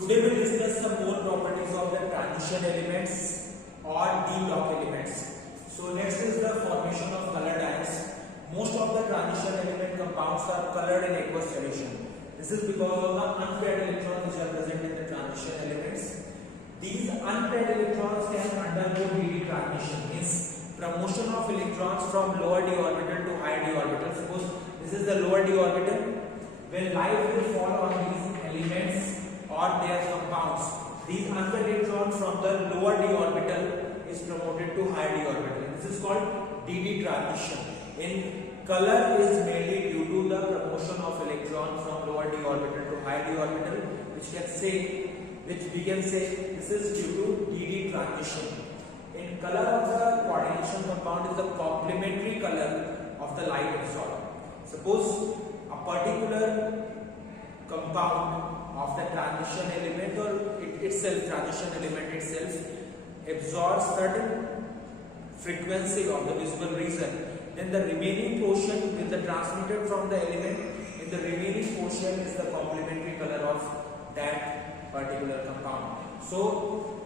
Today we will discuss some more properties of the transition elements or d block elements. So next is the formation of color dyes. Most of the transition element compounds are colored in aqueous solution. This is because of the unpaired electrons which are present in the transition elements. These unpaired electrons can undergo dd transition, means promotion of electrons from lower d orbital to higher d orbital. Suppose this is the lower d orbital. When light will fall on these elements or their compounds, these unpaired electrons from the lower d orbital is promoted to higher d orbital. This is called dd transition. In color is mainly due to the promotion of electron from lower d orbital to higher d orbital, which we can say this is due to dd transition. In color of the coordination compound is the complementary color of the light absorbed. Suppose a particular compound of the transition element or transition element itself absorbs certain frequency of the visible region, then the remaining portion will be transmitted from the element. In the remaining portion is the complementary color of that particular compound. So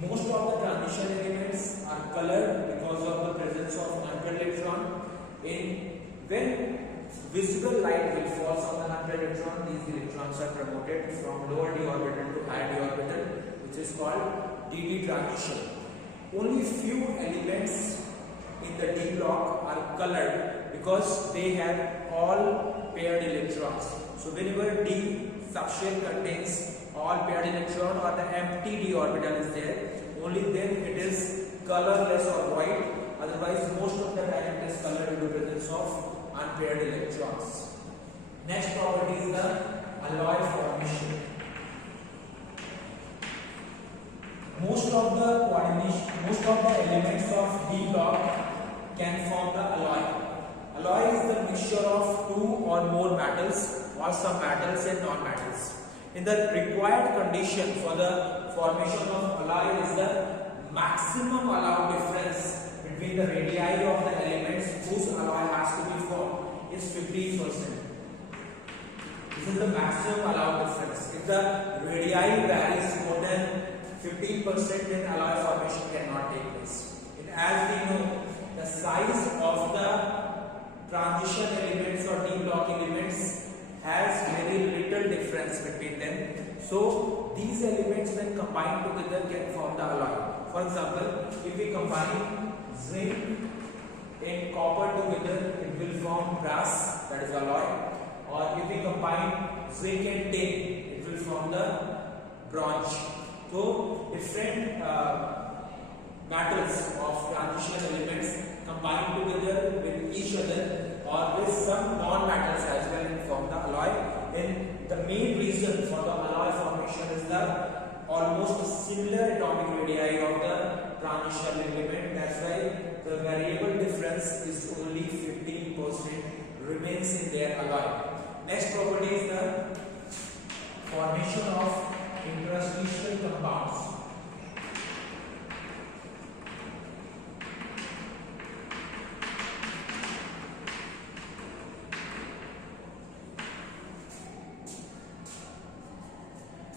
most of the transition elements are colored because of the presence of unpaired electron. When visible light will fall on the unpaired electron, these electrons are promoted from lower d orbital to higher d orbital, which is called dd transition. Only few elements in the d block are colored because they have all paired electrons. So whenever d subshell contains all paired electron or the empty d orbital is there, only then it is colorless or white. Otherwise, most of the time it is colored due to the presence of unpaired electrons. Next property is the alloy formation. Most of the elements of d block can form the alloy. Alloy is the mixture of two or more metals or some metals and non-metals. In the required condition for the formation of alloy is the maximum allowed difference between the radii of the elements whose alloy has to be formed is 15%. This is the maximum allowed difference. If the radii varies more than 15%, then alloy formation cannot take place. And as we know, the size of the transition elements or d block elements has very little difference between them. So these elements when combined together can form the alloy. For example, if we combine zinc and copper together, it will form brass, that is alloy. Or if we combine zinc and tin, it will form the bronze. So different metals of transition elements combined together with each other or with some non-metals as well and form the alloy. And the main reason for the alloy formation is the almost similar atomic radii of the transition element. That's why the variable difference is only 15% remains in their alloy. Next property is the formation of interstitial compounds.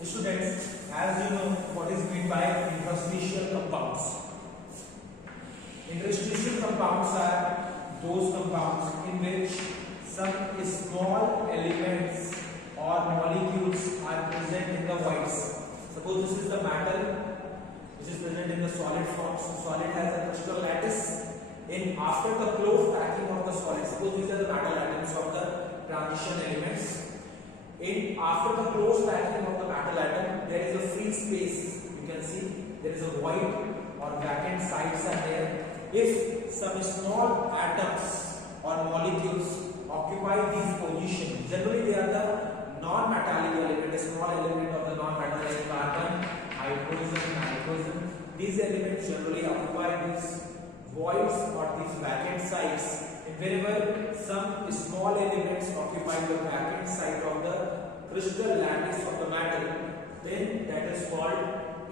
Students, as you know, what is meant by interstitial compounds? Interstitial compounds are those compounds in which some small elements or molecules are present in the voids. Suppose this is the metal which is present in the solid form. So solid has a crystal lattice. And after the close packing of the solid, suppose these are the metal atoms of the transition elements. And after the close packing of the metal atom, there is a free space. You can see there is a void or vacant sites are there. If some small atoms or molecules occupy these positions, generally they are the non-metallic element, a small element of the non-metal like carbon, hydrogen, nitrogen. These elements generally occupy these voids or these vacant sites. And wherever some small elements occupy the vacant site of the crystal lattice of the metal, then that is called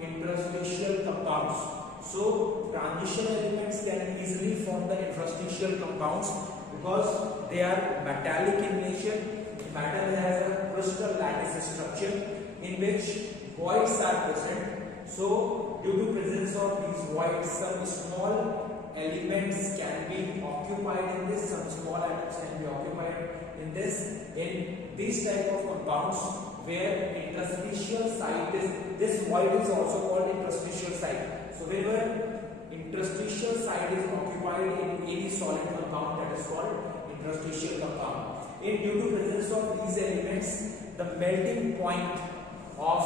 interstitial compounds. So transition elements can easily form the interstitial compounds because they are metallic in nature. Metal has a crystal lattice structure in which voids are present. So due to presence of these voids, some small elements can be occupied in this, some small atoms can be occupied in this. In these type of compounds where interstitial site is, this void is also called interstitial site. So whenever interstitial site is occupied in any solid compound, that is called interstitial compound. In due to presence of these elements, the melting point of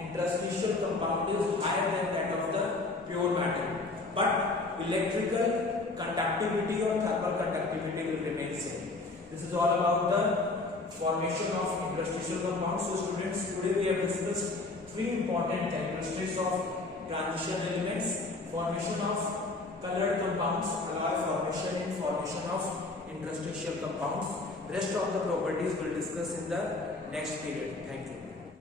interstitial compound is higher than that of the pure matter, but electrical conductivity or thermal conductivity will remain same. This is all about the formation of interstitial compounds. So students, today we have discussed three important characteristics of transition elements: formation of colored compounds, alloy formation and formation of interstitial compounds. Rest of the properties we'll discuss in the next period. Thank you.